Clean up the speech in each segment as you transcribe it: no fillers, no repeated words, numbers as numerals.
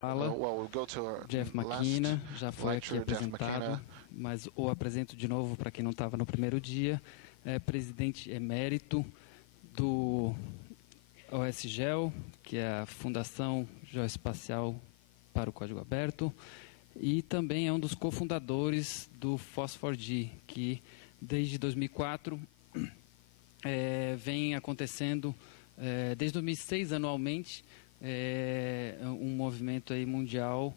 fala. Jeff McKenna já foi aqui apresentado, mas o apresento de novo para quem não estava no primeiro dia. É presidente emérito do OSGEL, que é a Fundação Geoespacial para o Código Aberto, e também é um dos cofundadores do FOSS4G, que desde 2004 vem acontecendo, desde 2006 anualmente, um movimento aí mundial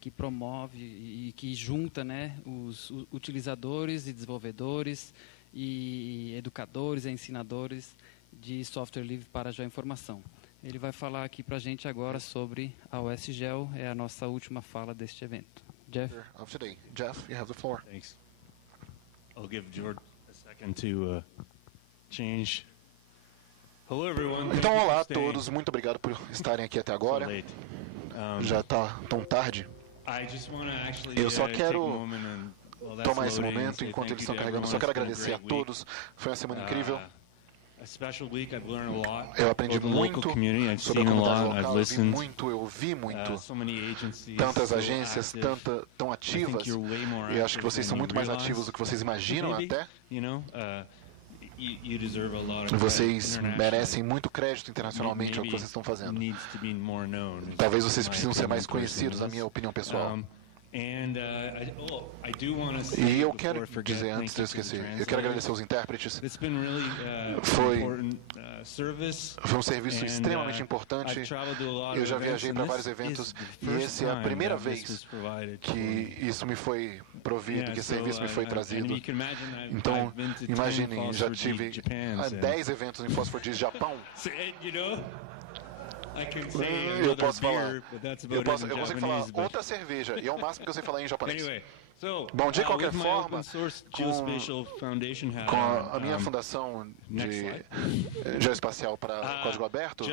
que promove e que junta, né, os utilizadores e desenvolvedores e educadores e ensinadores de software livre para a geoinformação. Ele vai falar aqui para a gente agora sobre a OSGEL, é a nossa última fala deste evento. Jeff? Of today. Jeff, you have the floor. Thanks. I'll give George a second to change. Hello everyone. Então, olá a todos, muito obrigado por estarem aqui até agora. Já está tão tarde. Eu só quero tomar esse momento enquanto eles estão carregando. Só quero agradecer a todos. Foi uma semana incrível. Eu aprendi muito sobre a comunidade local, eu ouvi muito, tantas agências tão ativas, e acho que vocês são muito mais ativos do que vocês imaginam até. Vocês merecem muito crédito internacionalmente ao que vocês estão fazendo. Talvez vocês precisam ser mais conhecidos, na minha opinião pessoal. E eu quero dizer, antes de eu esquecer, eu quero agradecer aos intérpretes. Foi um serviço extremamente importante. Eu já viajei para vários eventos e essa é a primeira vez que isso me foi provido, que esse serviço me foi trazido. Então, imaginem, já tive 10 eventos em FOSS4G Japão. Eu consigo falar outra cerveja, e é o máximo que eu sei falar em japonês. Bom, de qualquer forma, com a minha fundação de geoespacial para código aberto,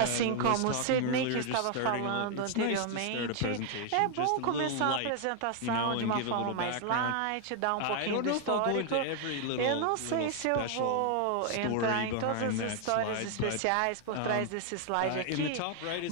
assim como o Sidney, que estava falando anteriormente, é bom começar a apresentação de uma forma mais light, dar um pouquinho do histórico. Eu não sei se eu vou entrar em todas as histórias especiais por trás desse slide aqui,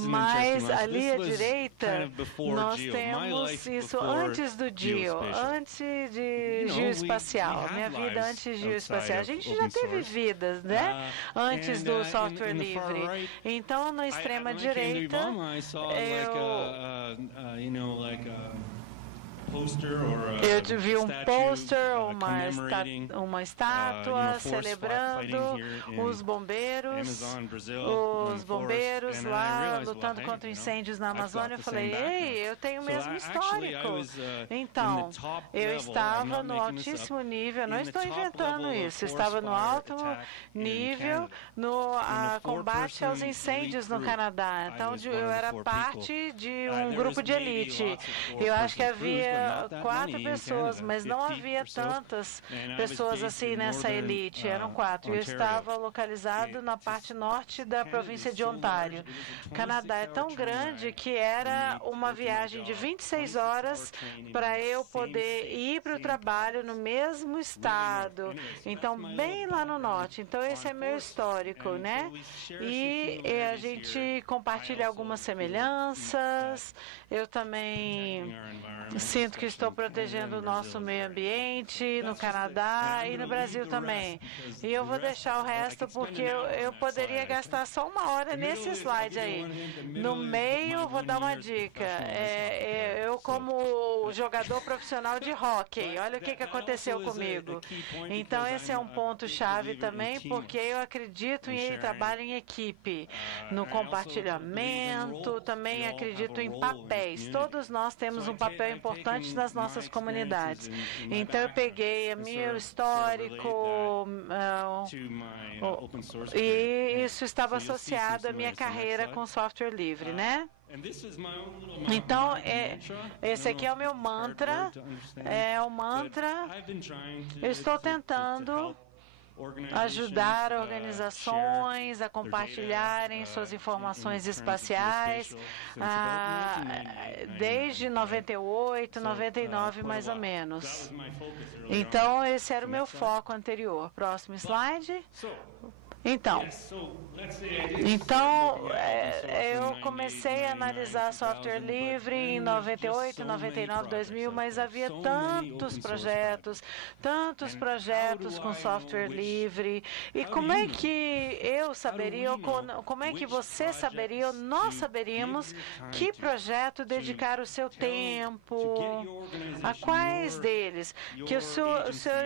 mas ali à direita nós temos isso antes do GEO, antes de geoespacial, minha vida antes de geoespacial. A gente já teve vidas, né? Antes do software livre. Então, na extrema direita, eu vi um pôster, uma estátua celebrando os bombeiros lá lutando contra incêndios na Amazônia. Eu falei, ei, eu tenho o mesmo histórico. Então, eu estava no altíssimo nível, não estou inventando isso, eu estava no alto nível no combate aos incêndios no Canadá. Então, eu era parte de um grupo de elite. Eu acho que havia 4 pessoas, mas não havia tantas pessoas assim nessa elite, eram 4. Eu estava localizado na parte norte da província de Ontário. O Canadá é tão grande que era uma viagem de 26 horas para eu poder ir para o trabalho no mesmo estado, então bem lá no norte. Então esse é meu histórico, né? E a gente compartilha algumas semelhanças. Eu também sinto que estou protegendo o nosso meio ambiente no Canadá e no Brasil também. E eu vou deixar o resto porque eu poderia gastar só 1 hora nesse slide aí. No meio, vou dar uma dica. Eu como jogador profissional de hóquei, olha o que aconteceu comigo. Então esse é um ponto-chave também, porque eu acredito em trabalho em equipe, no compartilhamento, também acredito em papéis. Todos nós temos um papel importante nas nossas comunidades. Então, eu peguei o meu histórico e isso estava associado à minha carreira com software livre, né? Então, esse aqui é o meu mantra. Eu estou tentando ajudar organizações a compartilharem suas informações espaciais desde 98, 99 mais ou menos. Então, esse era o meu foco anterior. Próximo slide. Então, eu comecei a analisar software livre em 98, 99, 2000, mas havia tantos projetos com software livre. E como é que eu saberia, como é que você saberia, ou nós saberíamos que projeto dedicar o seu tempo, a quais deles? Que o seu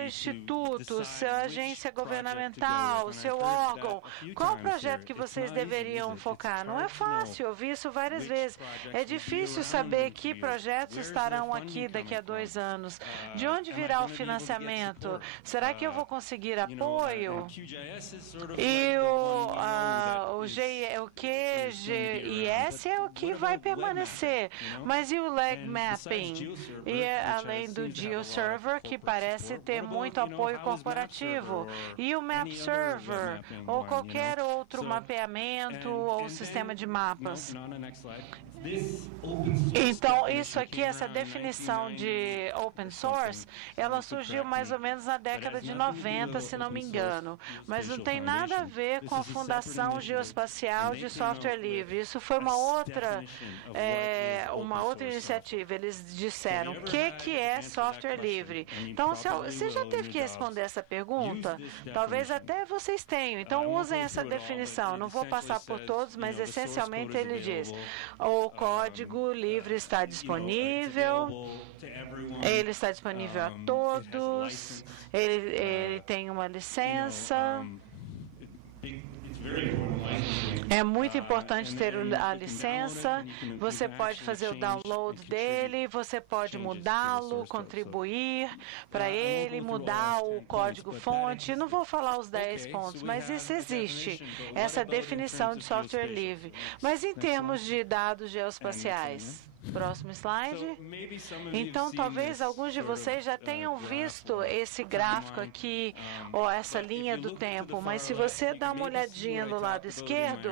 instituto, sua agência governamental, o seu órgão, qual projeto que vocês deveriam focar? Não é fácil, eu vi isso várias vezes. É difícil saber que projetos estarão aqui daqui a 2 anos. De onde virá o financiamento? Será que eu vou conseguir apoio? E o QGIS é o que vai permanecer. Mas e o leg mapping? E além do GeoServer, que parece ter muito apoio corporativo. E o Map Server, ou qualquer outro mapeamento ou sistema de mapas. Então, isso aqui, essa definição de open source, ela surgiu mais ou menos na década de 90, se não me engano. Mas não tem nada a ver com a Fundação Geoespacial de Software Livre. Isso foi uma outra iniciativa. Eles disseram, o que é software livre? Então, você já teve que responder essa pergunta? Talvez até vocês tenham. Então, usem essa definição. Não vou passar por todos, mas essencialmente ele diz, o código livre está disponível, ele está disponível a todos, ele tem uma licença. É muito importante ter a licença, você pode fazer o download dele, você pode mudá-lo, contribuir para ele, mudar o código-fonte. Não vou falar os 10 pontos, mas isso existe, essa definição de software livre. Mas em termos de dados geoespaciais, próximo slide. Então, talvez alguns de vocês já tenham visto esse gráfico aqui, ou essa linha do tempo, mas se você dá uma olhadinha no lado esquerdo,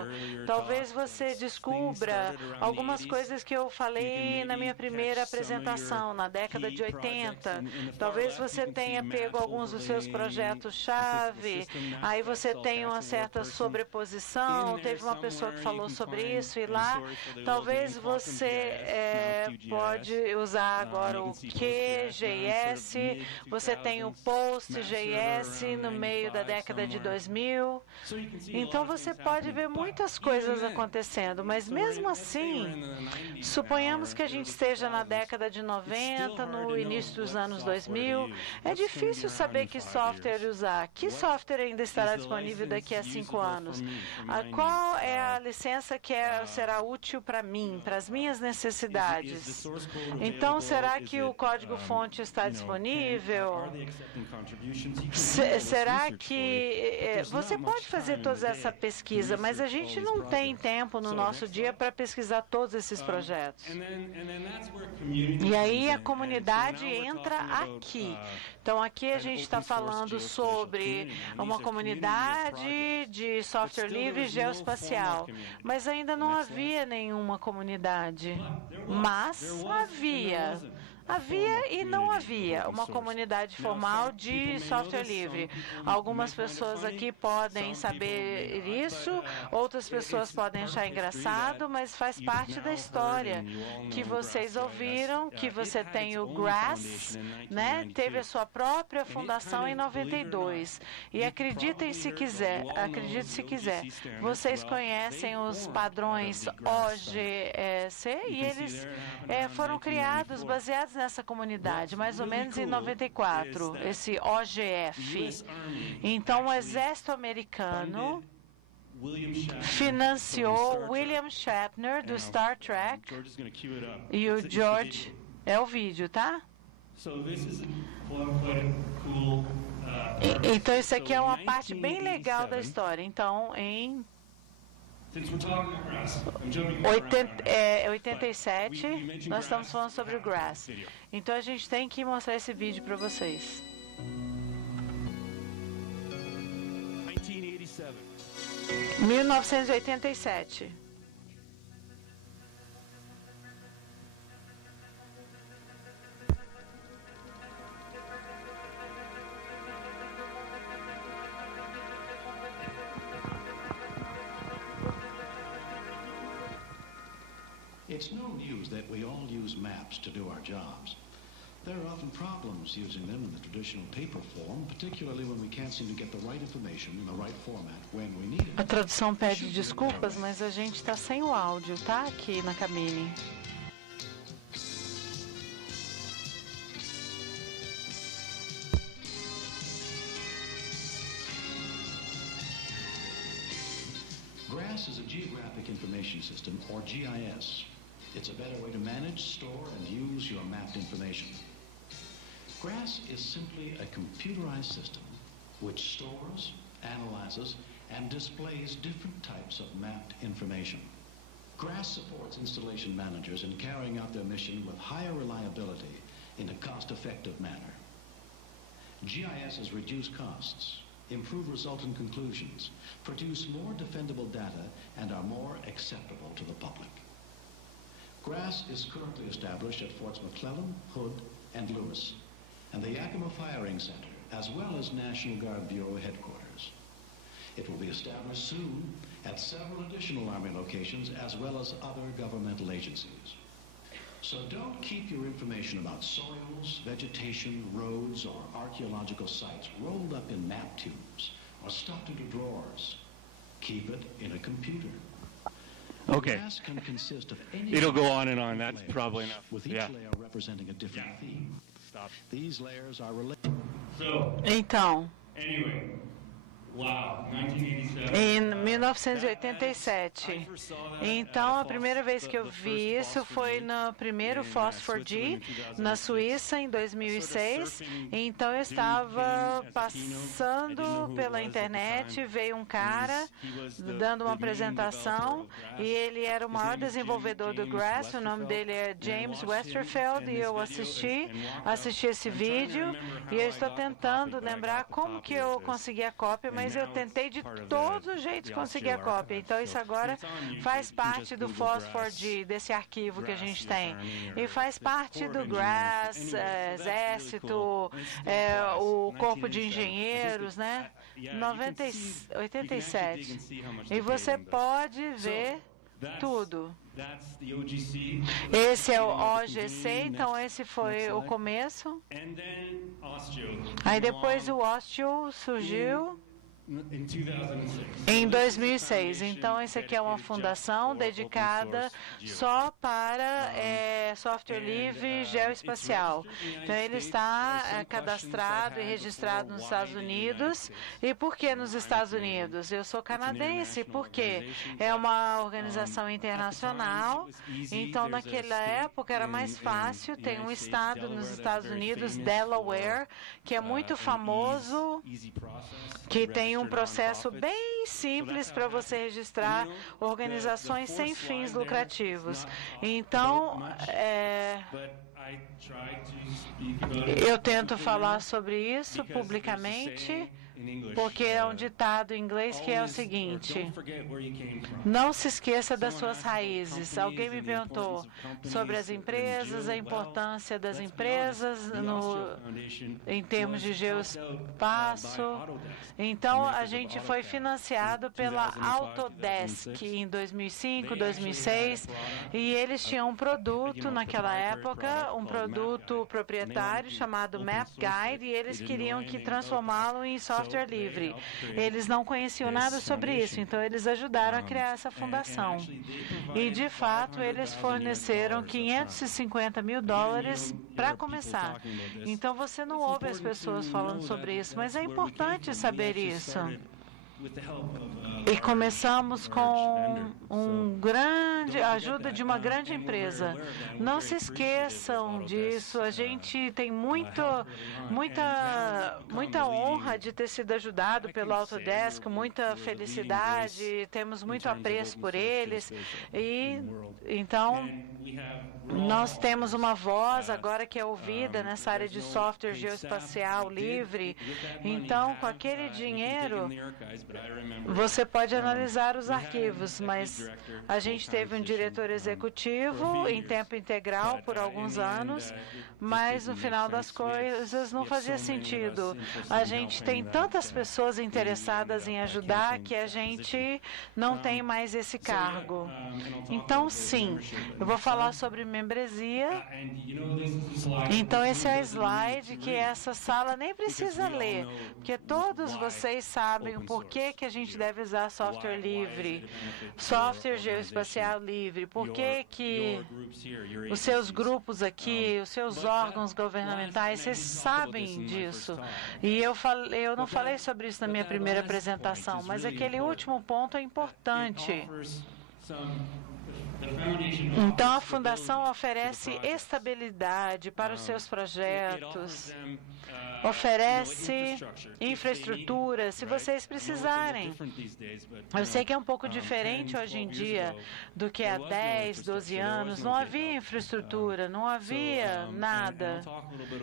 talvez você descubra algumas coisas que eu falei na minha primeira apresentação, na década de 80. Talvez você tenha pego alguns dos seus projetos-chave, aí você tem uma certa sobreposição, teve uma pessoa que falou sobre isso, e lá, talvez você pode usar agora o QGIS, você tem o PostGIS no meio da década de 2000. Então, você pode ver muitas coisas acontecendo, mas mesmo assim, suponhamos que a gente esteja na década de 90, no início dos anos 2000, é difícil saber que software usar. Que software ainda estará disponível daqui a 5 anos? Qual é a licença que será útil para mim, para as minhas necessidades? Então, será que o código-fonte está disponível? Será que... Você pode fazer toda essa pesquisa, mas a gente não tem tempo no nosso dia para pesquisar todos esses projetos. E aí a comunidade entra aqui. Então, aqui a gente está falando sobre uma comunidade de software livre geoespacial, mas ainda não havia nenhuma comunidade. Mas havia e não havia uma comunidade formal de software livre. Algumas pessoas aqui podem saber isso, outras pessoas podem achar engraçado, mas faz parte da história que vocês ouviram, que você tem o GRASS, né? Teve a sua própria fundação em 92. E acredite se quiser, vocês conhecem os padrões OGC e eles foram criados baseados nessa comunidade, mais ou menos em 94, esse OGF. Então, o exército americano financiou William Shatner, do Star Trek, e o George... É o vídeo, tá? Então, isso aqui é uma parte bem legal da história. Então, em 87, nós estamos falando sobre o GRASS. Então a gente tem que mostrar esse vídeo para vocês. 1987. It's no news that we all use maps to do our jobs. There are often problems using them in the traditional paper form, particularly when we can't seem to get the right information in the right format when we need it. A tradução pede desculpas, mas a gente está sem o áudio, tá? Aqui na cabine. GRASS is a Geographic Information System, or GIS. It's a better way to manage, store, and use your mapped information. GRASS is simply a computerized system which stores, analyzes, and displays different types of mapped information. GRASS supports installation managers in carrying out their mission with higher reliability in a cost-effective manner. GIS has reduced costs, improve resultant conclusions, produce more defendable data, and are more acceptable to the public. GRASS is currently established at Forts McClellan, Hood, and Lewis, and the Yakima Firing Center, as well as National Guard Bureau headquarters. It will be established soon at several additional Army locations, as well as other governmental agencies. So don't keep your information about soils, vegetation, roads, or archaeological sites rolled up in map tubes or stuffed into drawers. Keep it in a computer. Okay. Can consist of any It'll go on and on. That's probably enough. With each layer representing a different theme. Stop. These layers are related. Então, Wow, em 1987. Então, a primeira vez que eu vi isso foi no primeiro Phosphor-G, na Suíça, em 2006. Então, eu estava passando pela internet, veio um cara dando uma apresentação, e ele era o maior desenvolvedor do GRASS, o nome dele é James Westerfeld, e eu assisti esse vídeo, e eu estou tentando lembrar como que eu consegui a cópia, mas eu tentei de todos os jeitos conseguir a cópia. Então, isso agora faz parte do Phosphor-G, desse arquivo que a gente tem. E faz parte do GRASS, Exército, o Corpo de Engenheiros, né? 87. E você pode ver tudo. Esse é o OGC, então esse foi o começo. Aí depois o Osteo surgiu em 2006. Então, esse aqui é uma fundação dedicada só para software livre geoespacial. Então, ele está cadastrado e registrado nos Estados Unidos. E por que nos Estados Unidos? Eu sou canadense, porque é uma organização internacional. Então, naquela época, era mais fácil. Tem um estado nos Estados Unidos, Delaware, que é muito famoso, que tem um processo bem simples para você registrar organizações sem fins lucrativos. Então, eu tento falar sobre isso publicamente, porque é um ditado em inglês que é o seguinte: não se esqueça das suas raízes. Alguém me perguntou sobre as empresas, a importância das empresas em termos de geoespaço. Então, a gente foi financiado pela Autodesk em 2005, 2006, e eles tinham um produto naquela época, um produto proprietário chamado Map Guide, e eles queriam que transformá-lo em software livre. Eles não conheciam nada sobre isso, então eles ajudaram a criar essa fundação. E, de fato, eles forneceram $550 mil para começar. Então, você não ouve as pessoas falando sobre isso, mas é importante saber isso. E começamos com a ajuda de uma grande empresa. Não se esqueçam disso. A gente tem muita honra de ter sido ajudado pelo Autodesk, muita felicidade, temos muito apreço por eles. E então Nós temos uma voz agora que é ouvida nessa área de software geoespacial livre. Então, com aquele dinheiro, você pode analisar os arquivos, mas a gente teve um diretor executivo em tempo integral por alguns anos, mas no final das coisas não fazia sentido. A gente tem tantas pessoas interessadas em ajudar que a gente não tem mais esse cargo. Então, sim, eu vou falar sobre membresia. Então, esse é o slide que essa sala nem precisa ler, porque todos vocês sabem o porquê que a gente deve usar software livre, software geoespacial livre, por que os seus grupos aqui, os seus órgãos governamentais, vocês sabem disso. E eu não falei sobre isso na minha primeira apresentação, mas aquele último ponto é importante. Então, a Fundação oferece estabilidade para os seus projetos, oferece infraestrutura, se vocês precisarem. Eu sei que é um pouco diferente hoje em dia do que há 10, 12 anos. Não havia infraestrutura, não havia nada.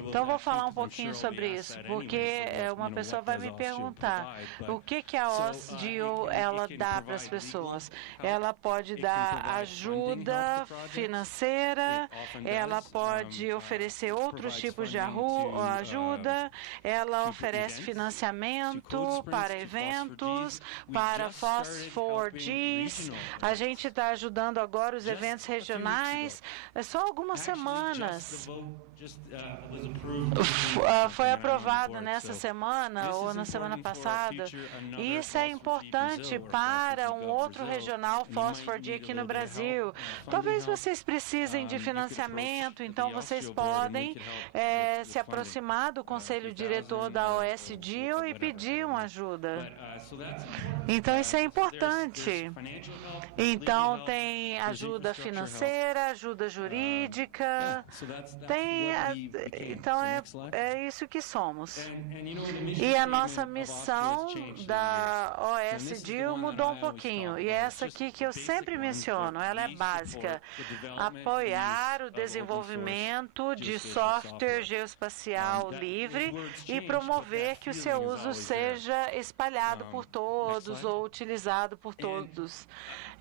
Então, vou falar um pouquinho sobre isso, porque uma pessoa vai me perguntar o que a OSDIO ela dá para as pessoas. Ela pode dar ajuda financeira, ela pode oferecer outros tipos de ajuda, ela oferece financiamento para eventos, para FOSS4Gs. A gente está ajudando agora os eventos regionais. É só algumas semanas. Foi aprovado nessa semana ou na semana passada. E isso é importante para um outro regional FOSS4G aqui no Brasil. Talvez vocês precisem de financiamento, então vocês podem se aproximar do conselho diretor da OSDIO e pedir uma ajuda. Então, isso é importante. Então, tem ajuda financeira, ajuda jurídica, então é isso que somos. E a nossa missão da OSDIO mudou um pouquinho, e é essa aqui que eu sempre menciono, ela é básica: apoiar o desenvolvimento de software geoespacial livre e promover que o seu uso seja espalhado por todos ou utilizado por todos.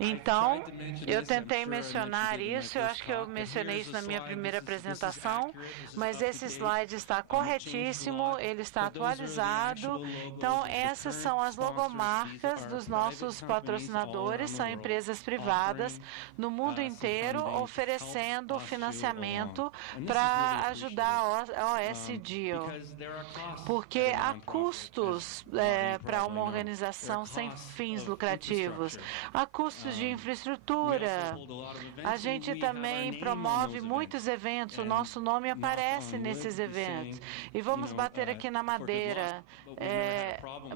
Então, eu tentei mencionar isso, eu acho que eu mencionei isso na minha primeira apresentação, mas esse slide está corretíssimo, ele está atualizado. Então, essas são as logomarcas dos nossos patrocinadores, são empresas privadas no mundo inteiro oferecendo financiamento para ajudar a OSDIO, porque há custos para uma organização sem fins lucrativos, há custos de infraestrutura. A gente também promove muitos eventos, o nosso nome aparece nesses eventos. E vamos bater aqui na madeira,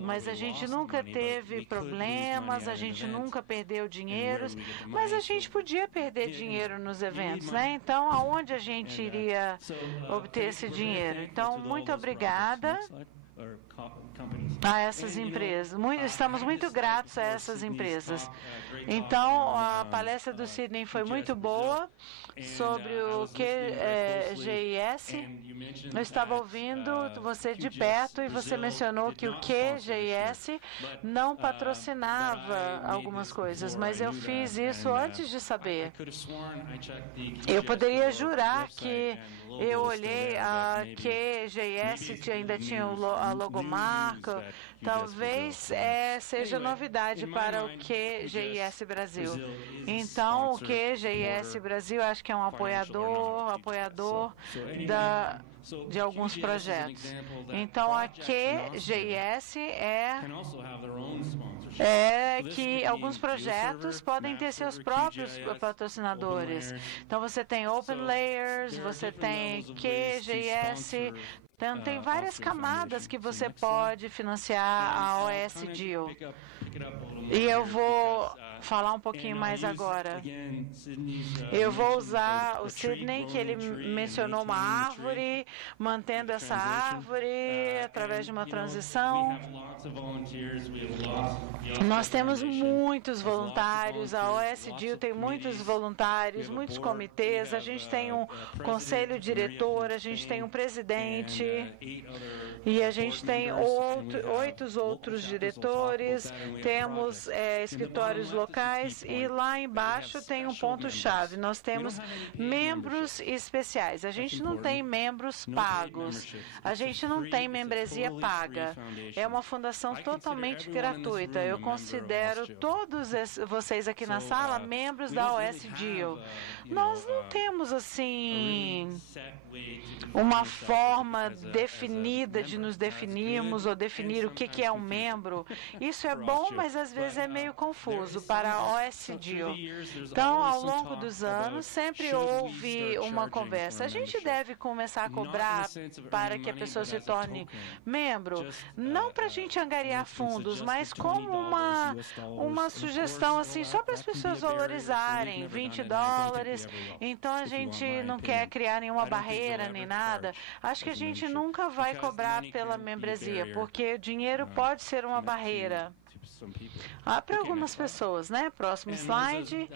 mas a gente nunca teve problemas, a gente nunca perdeu dinheiro, mas a gente podia perder dinheiro nos eventos, né? Então, aonde a gente iria obter esse dinheiro? Então, muito obrigada a essas empresas. Estamos muito gratos a essas empresas. Então, a palestra do Sidney foi muito boa sobre o QGIS. Eu estava ouvindo você de perto e você mencionou que o QGIS não patrocinava algumas coisas, mas eu fiz isso antes de saber. Eu poderia jurar que eu olhei a QGIS ainda tinha a logomarca. Talvez seja novidade para o QGIS Brasil. Então, o QGIS Brasil acho que é um apoiador de alguns projetos. Então, a QGIS é que alguns projetos podem ter seus próprios patrocinadores. Então, você tem OpenLayers, você tem QGIS. Então, tem várias camadas que você pode financiar a OSDIO. E eu vou falar um pouquinho mais agora. Eu vou usar o Sidney, que ele mencionou uma árvore, mantendo essa árvore através de uma transição. Nós temos muitos voluntários, a OSDIO tem muitos voluntários, muitos comitês, a gente tem um conselho diretor, a gente tem um presidente e a gente tem 8 outros diretores, temos escritórios locais e lá embaixo tem um ponto-chave. Nós temos membros especiais. A gente não tem membros pagos. A gente não tem membresia paga. É uma fundação totalmente gratuita. Eu considero todos vocês aqui na sala membros da OSDIO. Nós não temos, assim, uma forma definida de nos definirmos ou definir o que é um membro. Isso é bom, mas às vezes é meio confuso para a OSDIO. Então, ao longo dos anos, sempre houve uma conversa. A gente deve começar a cobrar para que a pessoa se torne membro, não para a gente angariar fundos, mas como uma sugestão, assim, só para as pessoas valorizarem, $20. Então, a gente não quer criar nenhuma barreira nem nada. Acho que a gente nunca vai cobrar pela membresia, porque o dinheiro pode ser uma barreira para algumas pessoas, né? Próximo slide.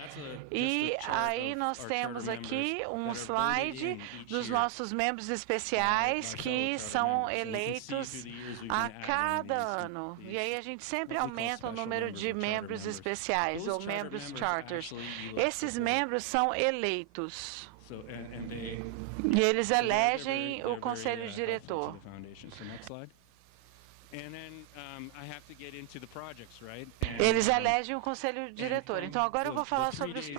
E aí nós temos aqui um slide dos nossos membros especiais que são eleitos a cada ano. E aí a gente sempre aumenta o número de membros especiais ou membros charters. Esses membros são eleitos. E eles elegem o conselho diretor. Eles elegem o conselho diretor. Então, agora eu vou falar sobre os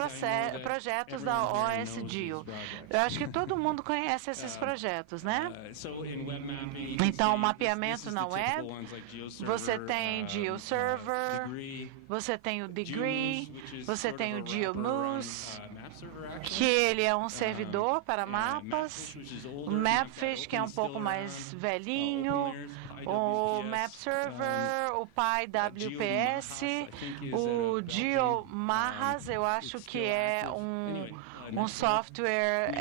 projetos da OSDIO. Eu acho que todo mundo conhece esses projetos, né? Então, mapeamento na web, você tem GeoServer, você tem o Degree, você tem o GeoMoose, que ele é um servidor para mapas, o Mapfish, que é um pouco mais velhinho, o MapServer, o PyWPS, o GeoMahas, eu acho que é um software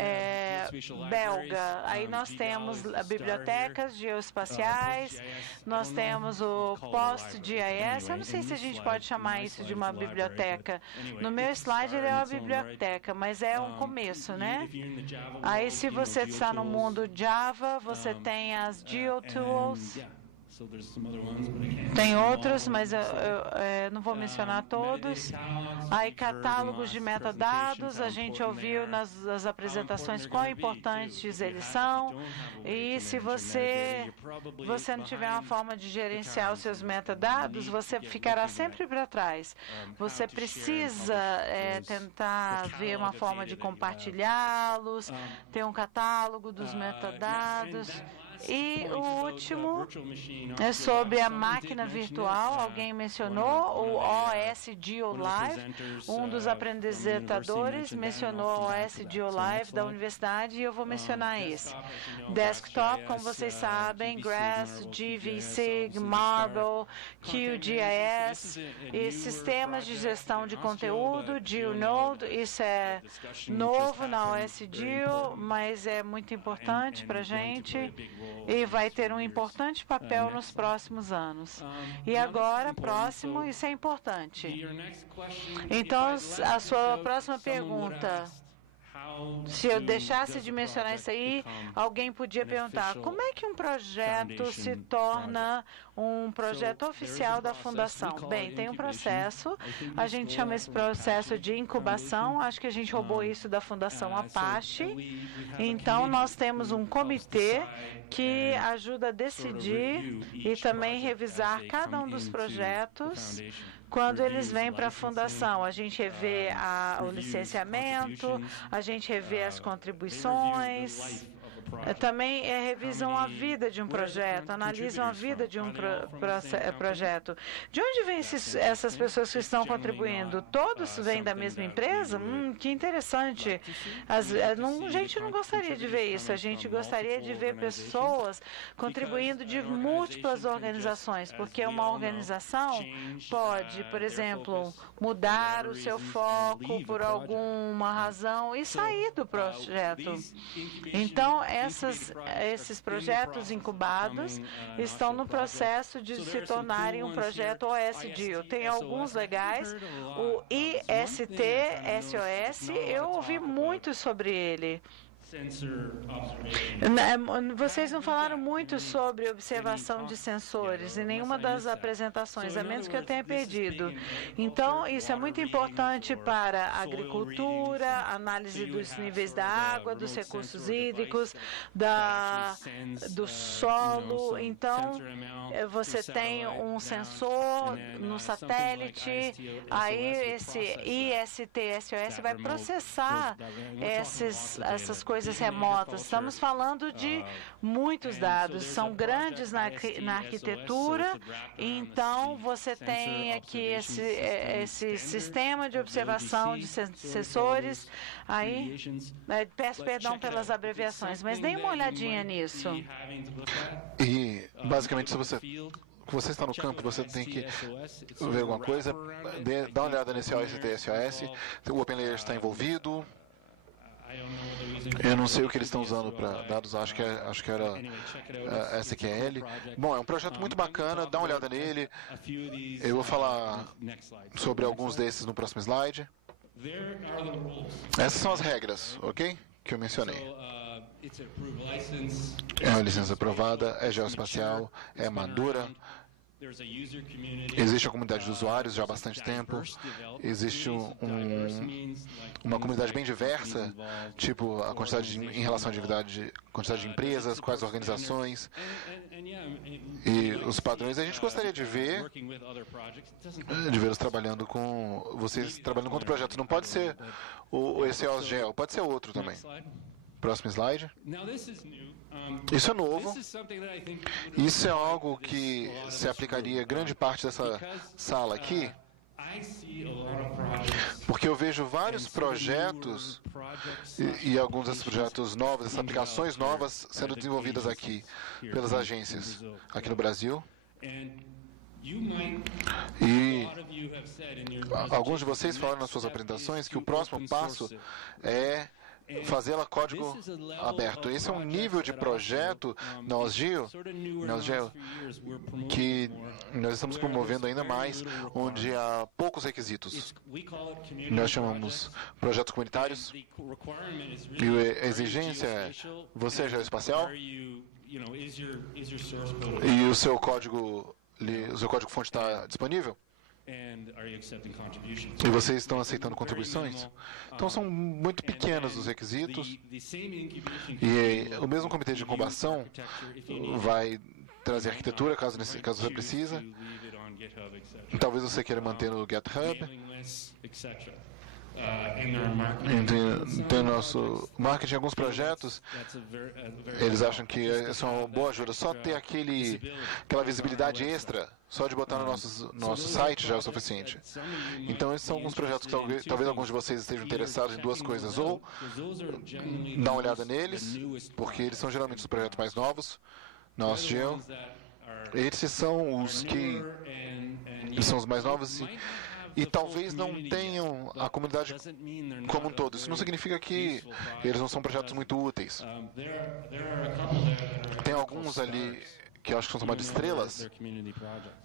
belga. Aí nós temos bibliotecas geoespaciais, nós temos o PostGIS. Eu não sei se a gente pode chamar isso de uma biblioteca. No meu slide ele é uma biblioteca, mas é um começo, né? Aí se você está no mundo Java, você tem as GeoTools. Tem outros, mas eu não vou mencionar todos. Aí, catálogos de metadados, a gente ouviu nas apresentações quão importantes eles são. E se você não tiver uma forma de gerenciar os seus metadados, você ficará sempre para trás. Você precisa tentar ver uma forma de compartilhá-los, ter um catálogo dos metadados. E o último é sobre a máquina virtual. Alguém mencionou o OSDIO Live. Um dos apresentadores mencionou o OSDIO Live da universidade e eu vou mencionar esse. Desktop, como vocês sabem, Grass, GVSig, Marble, QGIS e sistemas de gestão de conteúdo, GeoNode. Isso é novo na OSDIO, mas é muito importante para a gente. E vai ter um importante papel nos próximos anos. E agora, próximo, isso é importante. Então, a sua próxima pergunta. Se eu deixasse de mencionar isso aí, alguém podia perguntar, como é que um projeto se torna um projeto oficial da Fundação? Bem, tem um processo, a gente chama esse processo de incubação, acho que a gente roubou isso da Fundação Apache. Então, nós temos um comitê que ajuda a decidir e também revisar cada um dos projetos. Quando eles vêm para a fundação, a gente revê o licenciamento, a gente revê as contribuições, também revisam a vida de um projeto, analisam a vida de um projeto. De onde vêm essas pessoas que estão contribuindo? Todos vêm da mesma empresa? Que interessante. A gente não gostaria de ver isso. A gente gostaria de ver pessoas contribuindo de múltiplas organizações, porque uma organização pode, por exemplo, mudar o seu foco por alguma razão e sair do projeto. Então, esses projetos incubados estão no processo de se tornarem um projeto OSDIL. Tem alguns legais, o IST-SOS, eu ouvi muito sobre ele. Vocês não falaram muito sobre observação de sensores em nenhuma das apresentações, a menos que eu tenha perdido. Então, isso é muito importante para a agricultura, análise dos níveis da água, dos recursos hídricos, do solo. Então, você tem um sensor no satélite, aí esse IST-SOS vai processar essas coisas remotas. Estamos falando de muitos dados, são grandes na arquitetura, então você tem aqui esse sistema de observação de sensores, aí, peço perdão pelas abreviações, mas dê uma olhadinha nisso. E, basicamente, se você está no campo, você tem que ver alguma coisa, dá uma olhada nesse OST-SOS, o OpenLayer está envolvido. Eu não sei o que eles estão usando para dados, acho que era SQL. Bom, é um projeto muito bacana, dá uma olhada nele. Eu vou falar sobre alguns desses no próximo slide. Essas são as regras, ok? Que eu mencionei. É uma licença aprovada, é geoespacial, é madura. Existe a comunidade de usuários já há bastante tempo. Existe uma comunidade bem diversa, tipo a quantidade em relação à quantidade de empresas, quais organizações e os padrões. A gente gostaria de vê-los trabalhando com vocês trabalhando com outro projeto. Não pode ser esse OSGEL, pode ser outro também. Próximo slide. Isso é novo. Isso é algo que se aplicaria a grande parte dessa sala aqui, porque eu vejo vários projetos e alguns desses projetos novos, essas aplicações novas sendo desenvolvidas aqui pelas agências aqui no Brasil. E alguns de vocês falaram nas suas apresentações que o próximo passo é fazê-la código aberto. Esse é um nível de projeto na OSGEL que nós estamos promovendo ainda mais, onde há poucos requisitos. Nós chamamos projetos comunitários e a exigência é: você é geoespacial e o seu código-fonte está disponível? E vocês estão aceitando contribuições? Então são muito pequenos os requisitos. E o mesmo comitê de incubação vai trazer arquitetura, caso você precisa. Talvez você queira manter no GitHub. Tem nosso marketing, alguns projetos, eles acham que isso é uma boa ajuda. Só ter aquela visibilidade extra, só de botar no nosso site já é o suficiente. Então, esses são alguns projetos que talvez alguns de vocês estejam interessados em duas coisas. Ou dar uma olhada neles, porque eles são geralmente os projetos mais novos na OSGEL. Esses são os que são os mais novos e talvez não tenham a comunidade como um todo. Isso não significa que eles não são projetos muito úteis. Tem alguns ali que eu acho que são chamados de estrelas,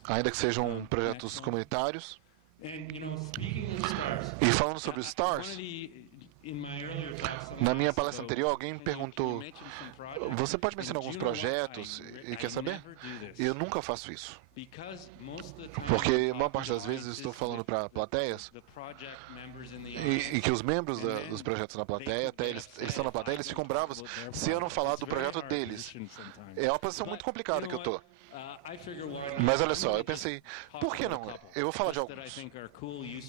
ainda que sejam projetos comunitários. E falando sobre os STARS, na minha palestra anterior, alguém me perguntou: você pode mencionar alguns projetos e quer saber? Eu nunca faço isso. Porque uma parte das vezes eu estou falando para plateias e que os membros dos projetos na plateia, até eles estão na plateia, eles ficam bravos se eu não falar do projeto deles. É uma posição muito complicada que eu estou. Mas olha só, eu pensei, por que não? Eu vou falar de alguns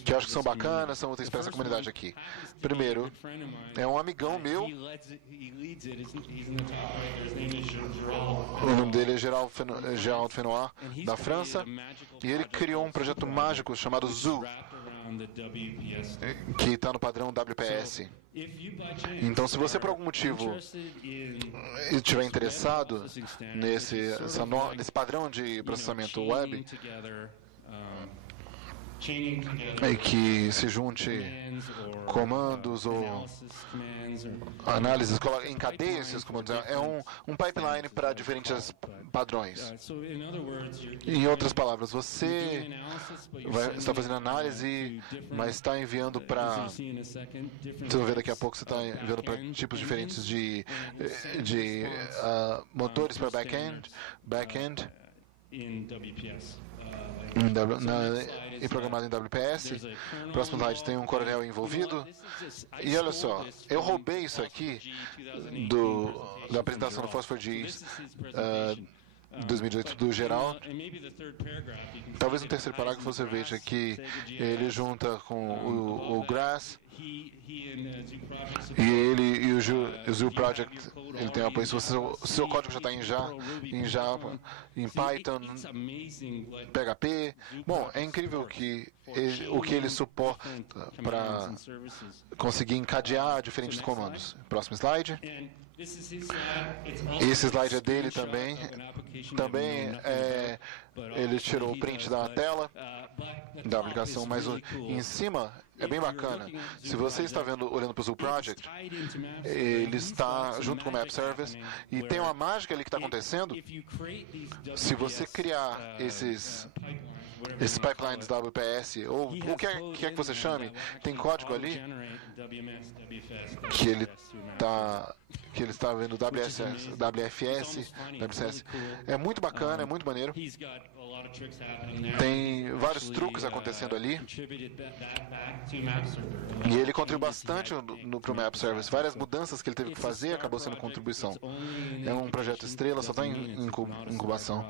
que eu acho que são bacanas, são úteis para essa comunidade aqui. Primeiro, é um amigão meu. O nome dele é Gerald Fenoir, da França, e ele criou um projeto mágico chamado Zoo, que está no padrão WPS. Então, se você por algum motivo estiver interessado nesse padrão de processamento web, e que se junte comandos ou análises, encadeia esses comandos, é um pipeline para diferentes padrões. Em outras palavras, você está fazendo análise, mas está enviando para... Você vai ver daqui a pouco, você está enviando para tipos diferentes de motores para back-end, e programado em WPS. Próximo slide tem um coronel envolvido. E olha só, eu roubei isso aqui da apresentação do Phosphor-Gs 2018 do geral. Talvez no terceiro parágrafo você veja que ele junta com o Grass e ele e o Zoo Project, ele tem apoio. Se o seu código já está em Java, em Python, PHP, bom, é incrível o que ele suporta para conseguir encadear diferentes comandos. Próximo slide. Esse slide é dele também. Ele tirou o print da tela da aplicação, mas em cima é bem bacana. Se você está olhando para o Zoo Project, ele está junto com o Map Service e tem uma mágica ali que está acontecendo. Se você criar esses pipelines WPS, ou o que é que você chame, tem código ali que ele está vendo WFS. É muito bacana, é muito maneiro. Tem vários truques acontecendo ali. E ele contribuiu bastante para o Map Service. Várias mudanças que ele teve que fazer acabou sendo contribuição. É um projeto estrela, só está em incubação.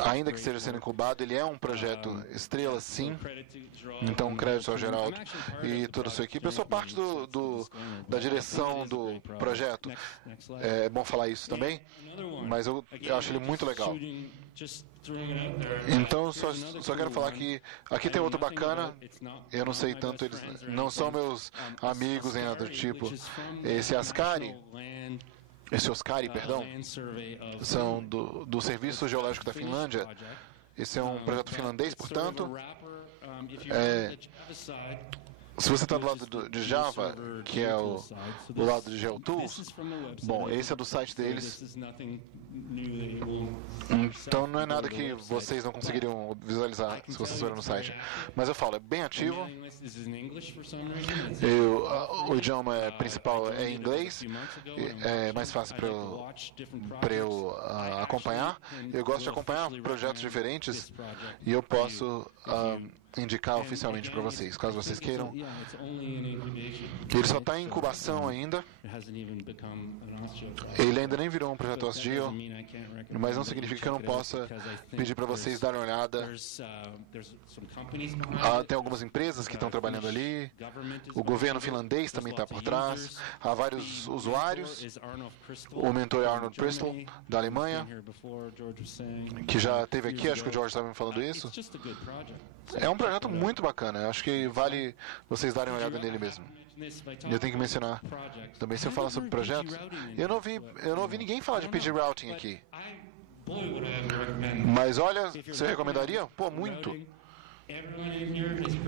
Ainda que esteja sendo incubado, ele é um projeto estrela, sim. Então, crédito ao Geraldo e toda a sua equipe. Eu sou parte da direção do projeto. É bom falar isso também, mas eu acho ele muito legal. Então, só quero falar que aqui tem outro bacana. Eu não sei tanto, eles não são meus amigos nem nada do tipo. Esse Oscari, perdão, são do Serviço Geológico da Finlândia. Esse é um projeto finlandês, portanto. Se você está do lado de Java, que é o lado de GeoTools, bom, esse é do site deles. Então não é nada que vocês não conseguiriam visualizar se vocês forem no site. Mas eu falo, é bem ativo. O idioma principal é inglês. É mais fácil para eu acompanhar. Eu gosto de acompanhar projetos diferentes e eu posso indicar oficialmente para vocês, caso vocês queiram. Ele só está em incubação ainda. Ele ainda nem virou um projeto OSGeo, mas não significa que eu não possa pedir para vocês darem uma olhada. Tem algumas empresas que estão trabalhando ali. O governo finlandês também está por trás. Há vários usuários. O mentor é Arnold Bristol, da Alemanha, que já esteve aqui, acho que o George estava me falando isso. É um projeto muito bacana. Eu acho que vale vocês darem uma olhada nele mesmo. E eu tenho que mencionar também, se eu falar sobre projetos, eu não ouvi ninguém falar de PG Routing aqui. Mas olha, você recomendaria? Pô, muito.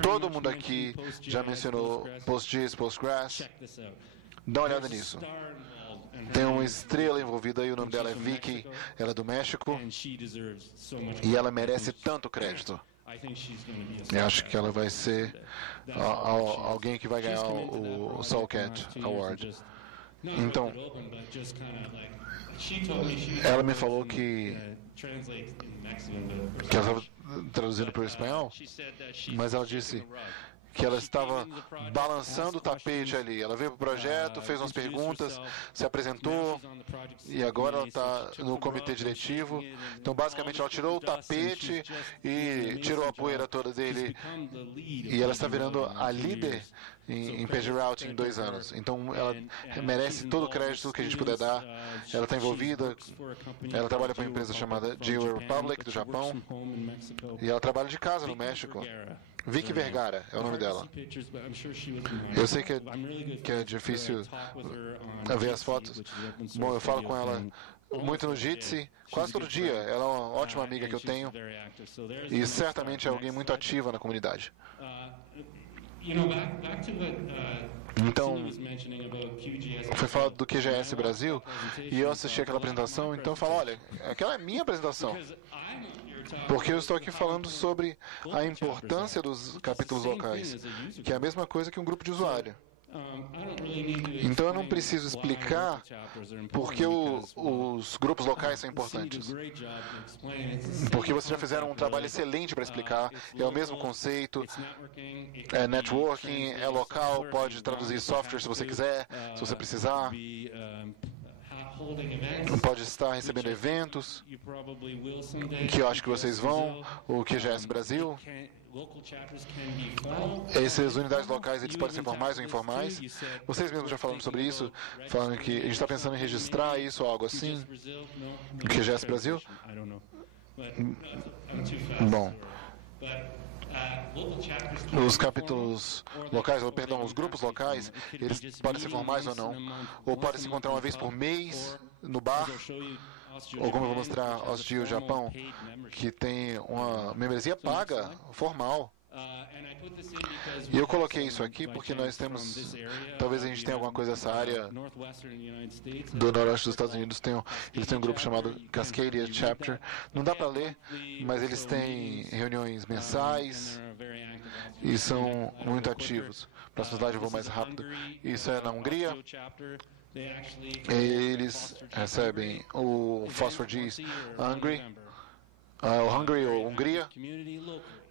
Todo mundo aqui já mencionou PostGIS, Postgres. Dá uma olhada nisso. Tem uma estrela envolvida aí, o nome dela é Vicky, ela é do México, e ela merece tanto crédito. Eu acho que ela vai ser alguém que vai ganhar o Solcat Award. Então, ela me falou que ela estava traduzindo para o espanhol, mas ela disse que ela estava balançando o tapete ali. Ela veio para o projeto, fez umas perguntas, se apresentou e agora ela está no comitê diretivo. Então, basicamente, ela tirou o tapete e tirou a poeira toda dele e ela está virando a líder em Page Routing em 2 anos. Então, ela merece todo o crédito que a gente puder dar. Ela está envolvida, ela trabalha para uma empresa chamada Jewel Republic, do Japão, e ela trabalha de casa no México. Vicky Vergara é o nome dela. Eu sei que é difícil ver as fotos. Bom, eu falo com ela muito no Jitsi, quase todo dia. Ela é uma ótima amiga que eu tenho e certamente é alguém muito ativa na comunidade. Então, foi falado do QGS Brasil e eu assisti aquela apresentação, então eu falo, olha, aquela é minha apresentação. Porque eu estou aqui falando sobre a importância dos capítulos locais, que é a mesma coisa que um grupo de usuário. Então eu não preciso explicar por que os grupos locais são importantes. Porque vocês já fizeram um trabalho excelente para explicar. É o mesmo conceito, é networking, é local, pode traduzir software se você quiser, se você precisar. Pode estar recebendo eventos, que eu acho que vocês vão, o QGS Brasil. Essas unidades locais, eles podem ser formais ou informais. Vocês mesmos já falaram sobre isso, falando que a gente está pensando em registrar isso ou algo assim. O QGS Brasil? Bom. Os capítulos locais, ou perdão, os grupos locais, eles podem ser formais ou não, ou podem se encontrar uma vez por mês no bar, ou como eu vou mostrar, OSGeo Japão, que tem uma membresia paga, formal. E eu coloquei isso aqui porque nós temos, talvez a gente tenha alguma coisa nessa área do noroeste dos Estados Unidos, eles têm um grupo chamado Cascadia Chapter, não dá para ler, mas eles têm reuniões mensais e são muito ativos. Próximo slide eu vou mais rápido. Isso é na Hungria. Eles recebem o Phosphor-Gs Hungary, o Hungary ou Hungria.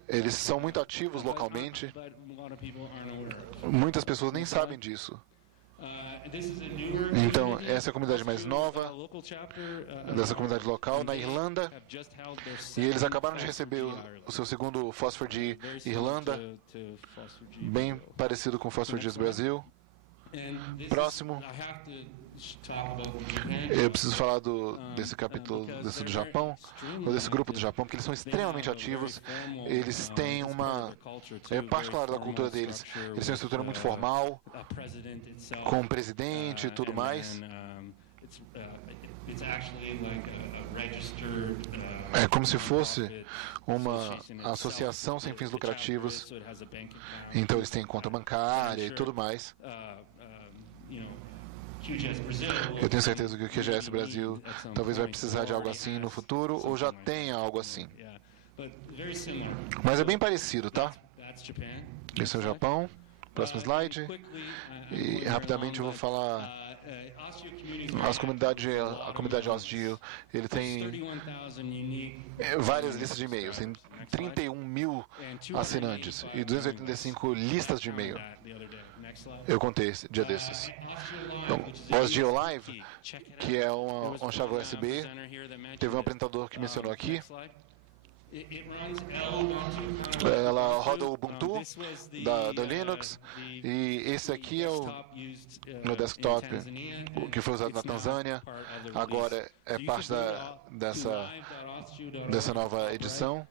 Eles são muito ativos localmente. Muitas pessoas nem sabem disso. Então, essa é a comunidade mais nova dessa comunidade local na Irlanda. E eles acabaram de receber o seu segundo Phosphor-G Irlanda, bem parecido com o Phosphor-Gs Brasil. Próximo, eu preciso falar desse capítulo do Japão, ou desse grupo do Japão, porque eles são extremamente ativos, eles têm é particular da cultura deles, eles têm uma estrutura muito formal, com o presidente e tudo mais. É como se fosse uma associação sem fins lucrativos, então eles têm conta bancária e tudo mais. Eu tenho certeza que o QGS Brasil talvez vai precisar de algo assim no futuro, ou já tenha algo assim. Mas é bem parecido, tá? Esse é o Japão. Próximo slide. E rapidamente eu vou falar a comunidade OSGeo, ele tem várias listas de e-mails, tem 31 mil assinantes e 285 listas de e-mail. Eu contei esse dia desses. Então, OSGeo Live, que é uma chave USB, teve um apresentador que mencionou aqui. Ela roda o Ubuntu da Linux e esse aqui é o desktop que foi usado na Tanzânia, agora é parte dessa nova edição.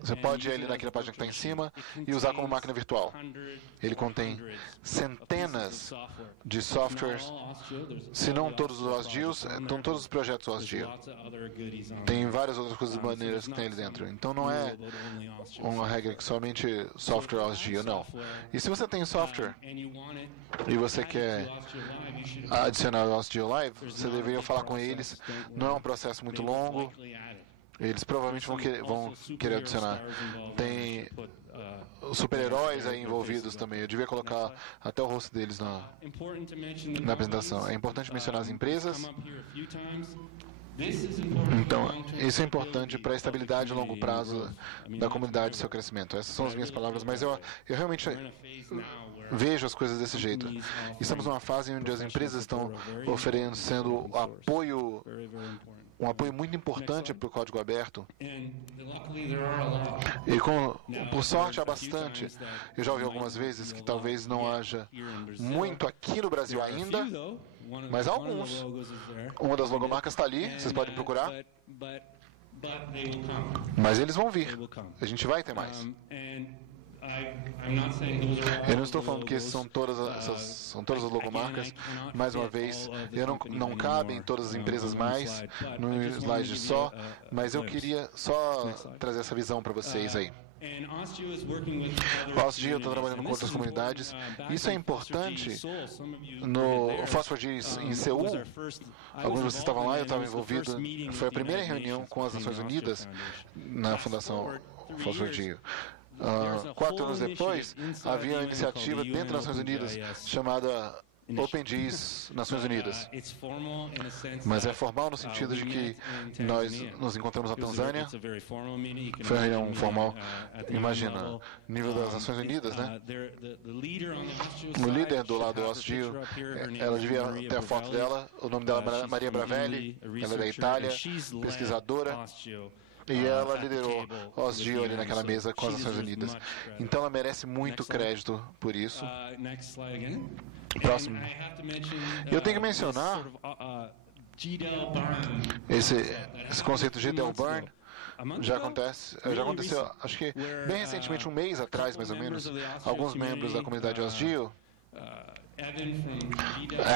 Você pode ir ali naquela página que está em cima e usar como máquina virtual. Ele contém centenas de softwares, se não todos os OSGeos, então todos os projetos OSGeo. Tem várias outras coisas maneiras que tem ali dentro. Então não é uma regra que somente software OSGeo, não. E se você tem software e você quer adicionar o OSGeo Live, você deveria falar com eles. Não é um processo muito longo. Eles provavelmente vão querer adicionar. Tem super-heróis aí envolvidos também. Eu devia colocar até o rosto deles na apresentação. É importante mencionar as empresas. Então, isso é importante para a estabilidade a longo prazo da comunidade e seu crescimento. Essas são as minhas palavras, mas eu realmente vejo as coisas desse jeito. Estamos numa fase onde as empresas estão oferecendo um apoio muito importante para o código aberto. E por sorte há bastante. Eu já ouvi algumas vezes que talvez não haja muito aqui no Brasil ainda, mas alguns. Uma das logomarcas está ali, vocês podem procurar. Mas eles vão vir. A gente vai ter mais. Eu não estou falando que são todas as logomarcas. Mais uma vez, não cabem todas as empresas mais no slide só, mas eu queria só trazer essa visão para vocês aí. O Ostgeo está trabalhando com outras comunidades. Isso é importante no FOSS4G em Seul. Alguns de vocês estavam lá, eu estava envolvido. Foi a primeira reunião com as Nações Unidas na Fundação FOSS4G. 4 anos depois, havia uma iniciativa dentro das Nações Unidas chamada OpenGIS Nações Unidas. Mas é formal no sentido de que nós nos encontramos na Tanzânia. Foi uma reunião formal. Imagina, nível das Nações Unidas, né? O líder do lado do Ostgeo, ela devia ter a foto dela. O nome dela é Maria Bravelli. Ela é da Itália, pesquisadora. E ela liderou Ostgeo ali naquela mesa com as Nações Unidas. Então ela merece muito crédito por isso. Próximo. Eu tenho que mencionar esse conceito de Del Burn. Já aconteceu, acho que bem recentemente, um mês atrás, mais ou menos, alguns membros da comunidade Ostgeo,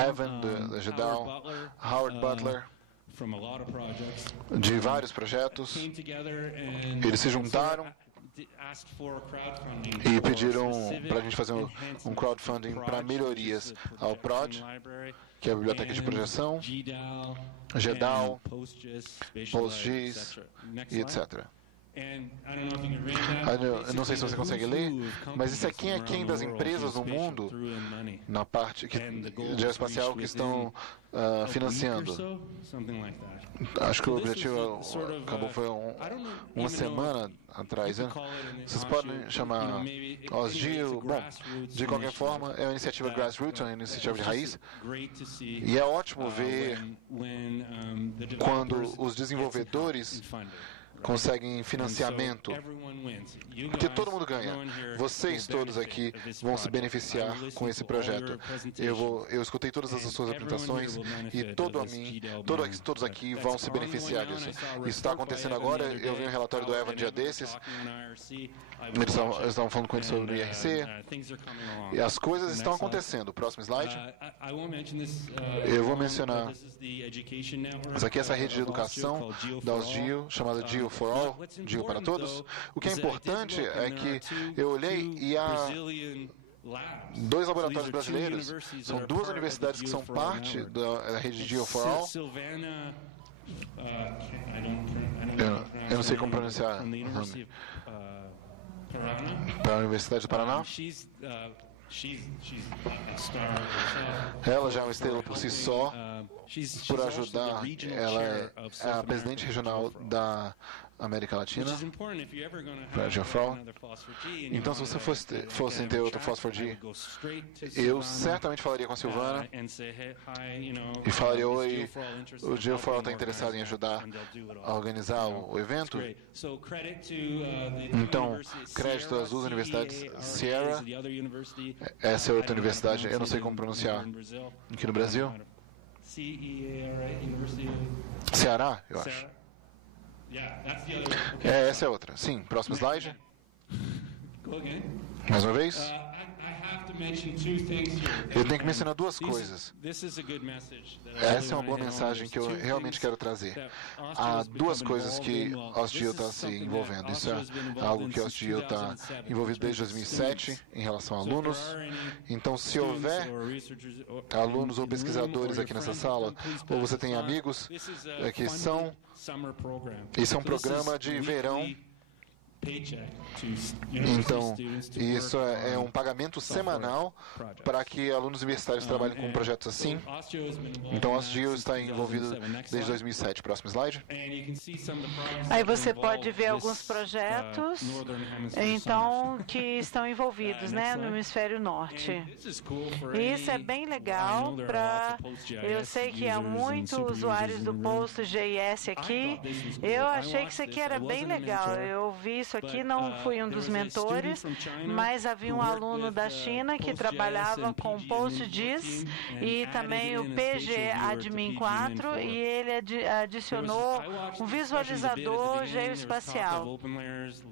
Evan da GDAL, Howard Butler, de vários projetos, eles se juntaram e pediram para a gente fazer um crowdfunding para melhorias ao PROD, que é a biblioteca de projeção, GDAL, PostGIS e etc. Eu não sei se você consegue ler, mas isso é quem das empresas do mundo na parte de aeroespacial que estão financiando. Acho que o objetivo acabou foi uma semana atrás. Né? Vocês podem chamar Ostgeo. Bom, de qualquer forma, é uma iniciativa grassroots, uma iniciativa de raiz. E é ótimo ver quando os desenvolvedores conseguem financiamento, porque todo mundo ganha. Vocês todos aqui vão se beneficiar com esse projeto. Eu escutei todas as suas apresentações e todos aqui vão se beneficiar disso. Isso está acontecendo agora. Eu vi um relatório do Evan um dia desses. Eles estavam falando com ele sobre o IRC. E as coisas estão acontecendo. Próximo slide. Eu vou mencionar. Mas aqui essa rede de educação da Ostgeo, chamada Geo for All, Geo para Todos. O que é importante é que eu olhei e há 2 laboratórios brasileiros, são 2 universidades que são parte da rede Geo for All. Eu não sei como pronunciar o nome. Para a Universidade do Paraná. Ela já é uma estrela por si só, por ajudar. Ela é a presidente regional da América Latina, para Geofral. Então, se você fosse ter outro FOSS4G, eu certamente falaria com a Silvana e falaria: oi, o Geofral está interessado em ajudar a organizar o evento. Então, crédito às 2 universidades, Sierra, essa é outra universidade, eu não sei como pronunciar, aqui no Brasil. Ceará, eu acho. Essa é outra. Sim, próximo slide. Mais uma vez. Eu tenho que mencionar 2 coisas. Essa é uma boa mensagem que eu realmente quero trazer. Há 2 coisas que a Ostgeo está se envolvendo. Isso é algo que a Ostgeo está envolvido desde 2007 em relação a alunos. Então, se houver alunos ou pesquisadores aqui nessa sala, ou você tem amigos que são... Isso é um programa de verão Então, isso é um pagamento semanal para que alunos universitários trabalhem com projetos assim. Então, a OSGeo está envolvido desde 2007. Próximo slide. Aí você pode ver alguns projetos, então, que estão envolvidos, né, no hemisfério norte. Isso é bem legal para... Eu sei que há muitos usuários do PostGIS aqui. Eu achei que isso aqui era bem legal. Eu vi isso aqui, não fui um dos mentores, mas havia um aluno da China que trabalhava com PostGIS e também o PGAdmin 4, e ele adicionou um visualizador geoespacial.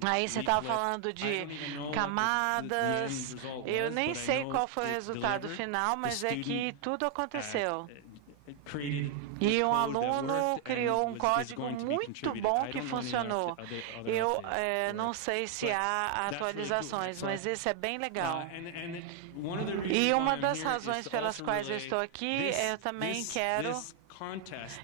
Aí você estava falando de camadas, eu nem sei qual foi o resultado final, mas é que tudo aconteceu. E um aluno criou um código muito bom que funcionou. Eu não sei se há atualizações, mas esse é bem legal. E uma das razões pelas quais eu estou aqui, eu também quero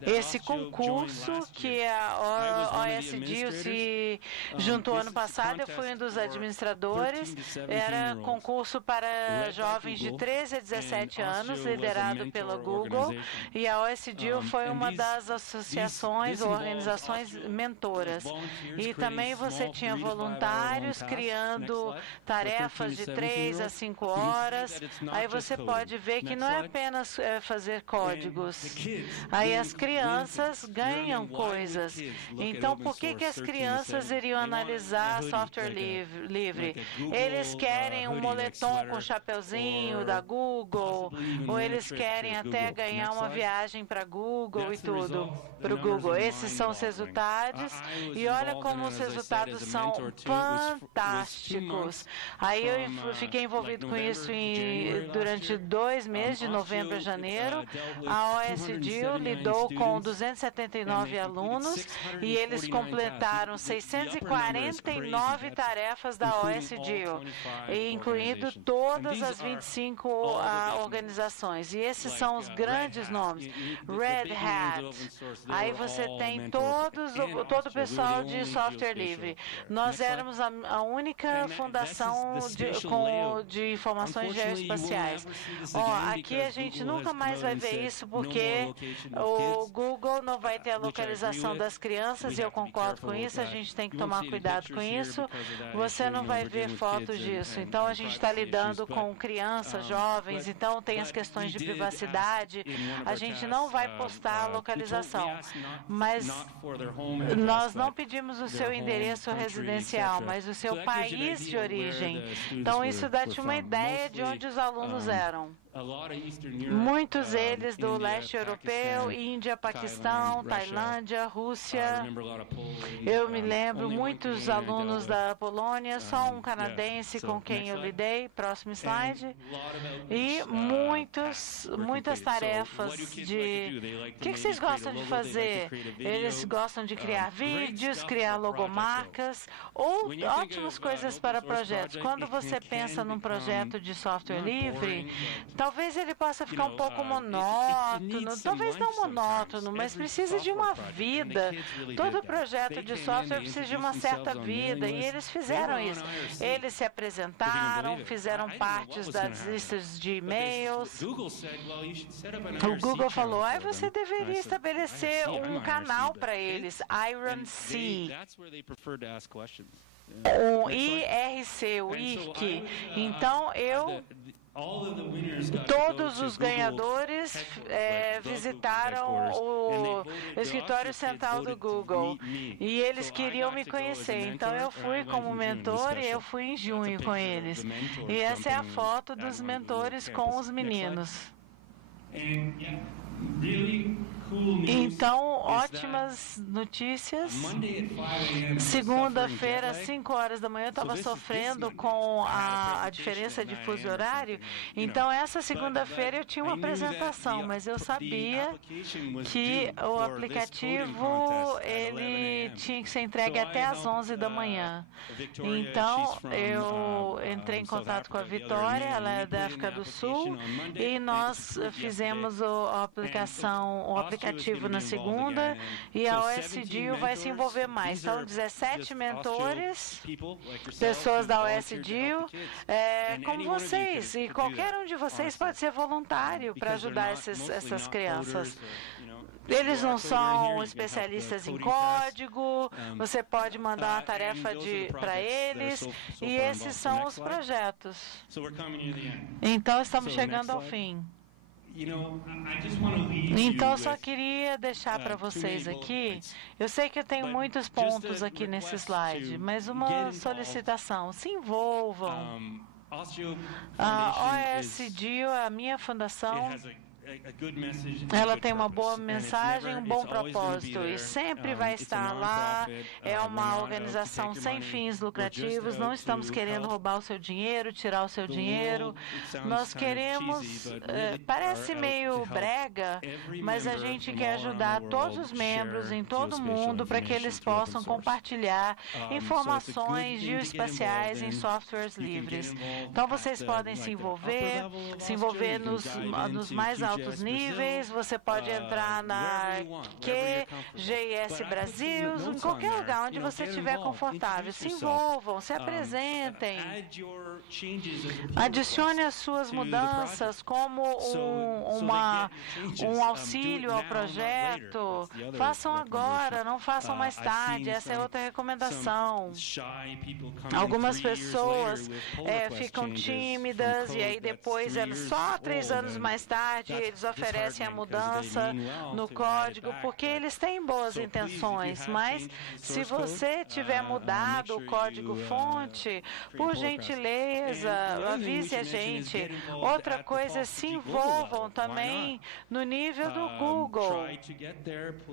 esse concurso que a OSGeo se juntou ano passado. Eu fui um dos administradores. Era concurso para jovens de 13 a 17 anos, liderado pela Google, e a OSGeo foi uma das associações ou organizações mentoras. E também você tinha voluntários criando tarefas de 3 a 5 horas. Aí você pode ver que não é apenas fazer códigos. Aí as crianças ganham coisas. Então, por que as crianças iriam analisar software livre? Eles querem um moletom com chapeuzinho da Google, ou eles querem até ganhar uma viagem para Google e tudo, para o Google. Esses são os resultados, e olha como os resultados são fantásticos. Aí eu fiquei envolvido com isso durante 2 meses, de novembro a janeiro. A OSGeo lidou com 279 alunos e eles completaram 649 tarefas da OSGeo, incluindo todas as 25 organizações. E esses são os grandes nomes. Red Hat. Aí você tem todo o pessoal de software livre. Nós éramos a única fundação de informações geoespaciais. Aqui a gente nunca mais vai ver isso porque o Google não vai ter a localização das crianças, e eu concordo com isso, a gente tem que tomar cuidado com isso. Você não vai ver fotos disso. Então, a gente está lidando com crianças, jovens, então tem as questões de privacidade. A gente não vai postar a localização. Mas nós não pedimos o seu endereço residencial, mas o seu país de origem. Então, isso dá-te uma ideia de onde os alunos eram. Muitos deles do leste europeu, Índia, Paquistão, Tailândia, Rússia. Eu me lembro, muitos alunos da Polônia, só um canadense com quem eu lidei. Próximo slide. E muitas tarefas de... O que vocês gostam de fazer? Eles gostam de criar vídeos, criar logomarcas, ou ótimas coisas para projetos. Quando você pensa num projeto de software livre, talvez ele possa ficar um pouco monótono, talvez não monótono, mas precisa de uma vida. Todo projeto de software precisa de uma certa vida, e eles fizeram isso. Eles se apresentaram, fizeram partes das listas de e-mails. O Google falou, você deveria estabelecer um canal para eles, Iron Sea. O IRC, o IRC. Então, todos os ganhadores visitaram o escritório central do Google e eles queriam me conhecer. Então eu fui como mentor e eu fui em junho com eles. E essa é a foto dos mentores com os meninos. Então, ótimas notícias. Segunda-feira, às 5 horas da manhã, eu estava sofrendo com a diferença de fuso horário. Então, essa segunda-feira eu tinha uma apresentação, mas eu sabia que o aplicativo ele tinha que ser entregue até às 11 da manhã. Então, eu entrei em contato com a Vitória, ela é da África do Sul, e nós fizemos o aplicativo ativo na segunda e a OSDIO vai se envolver mais. Então, 17 mentores, pessoas da OSDIO, como vocês, e qualquer um de vocês pode ser voluntário para ajudar essas crianças. Eles não são especialistas em código, você pode mandar uma tarefa para eles, e esses são os projetos. Então, estamos chegando ao fim. Então, só queria deixar para vocês aqui, eu sei que eu tenho muitos pontos aqui nesse slide, mas uma solicitação, se envolvam. A OSDIO, a minha fundação, ela tem uma boa mensagem, um bom propósito e sempre vai estar lá. É uma organização sem fins lucrativos. Não estamos querendo roubar o seu dinheiro, tirar o seu dinheiro. Nós queremos, parece meio brega, mas a gente quer ajudar todos os membros em todo o mundo para que eles possam compartilhar informações geoespaciais em softwares livres. Então vocês podem se envolver nos mais altos níveis, você pode entrar na QGIS Brasil, em qualquer lugar onde você estiver confortável. Se envolvam, se apresentem. Adicione as suas mudanças como um auxílio ao projeto. Façam agora, não façam mais tarde. Essa é outra recomendação. Algumas pessoas ficam tímidas e aí depois, só 3 anos mais tarde, eles oferecem a mudança no código, porque eles têm boas intenções, mas se você tiver mudado o código-fonte, por gentileza, avise a gente. Outra coisa, se envolvam também no nível do Google.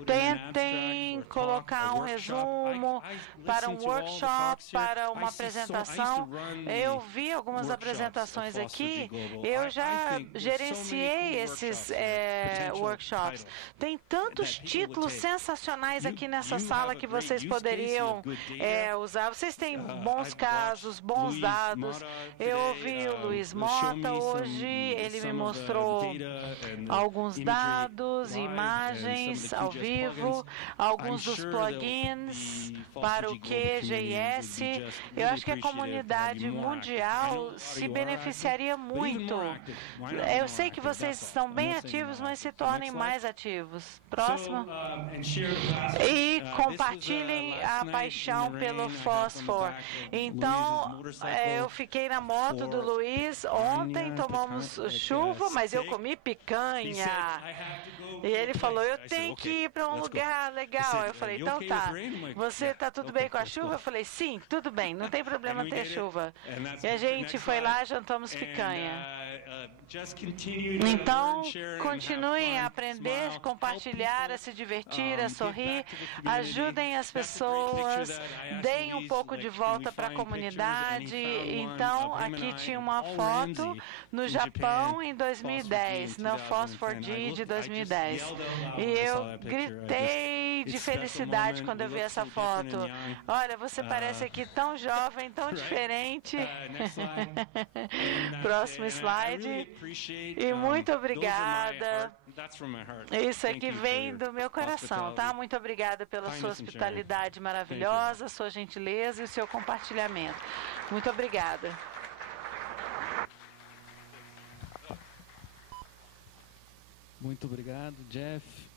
Tentem colocar um resumo para um workshop, para uma apresentação. Eu vi algumas apresentações aqui, eu já gerenciei esses workshops. Tem tantos títulos sensacionais aqui nessa sala que vocês poderiam usar. Vocês têm bons casos, bons dados. Eu ouvi o Luiz Mota hoje, ele me mostrou alguns dados, imagens ao vivo, alguns dos plugins para o QGIS. Eu acho que a comunidade mundial se beneficiaria muito. Eu sei que vocês estão bem ativos, mas se tornem mais ativos. Próximo. E compartilhem a paixão pelo fósforo. Então, eu fiquei na moto do Luiz. Ontem tomamos chuva, mas eu comi picanha. E ele falou, eu tenho que ir para um lugar legal. Eu falei, então tá. Você está tudo bem com a chuva? Eu falei, sim, tudo bem, não tem problema ter chuva. E a gente foi lá, jantamos picanha. Então, continuem a aprender, compartilhar, a se divertir, a sorrir, ajudem as pessoas, deem um pouco de volta para a comunidade. Então, aqui tinha uma foto no Japão em 2010, no Phosphor-D de 2010. E eu gritei de felicidade quando eu vi essa foto. Olha, você parece aqui tão jovem, tão diferente. Próximo slide. E muito obrigada. Isso aqui vem do meu coração, tá? Muito obrigada pela sua hospitalidade maravilhosa, sua gentileza e o seu compartilhamento. Muito obrigada. Muito obrigado, Jeff.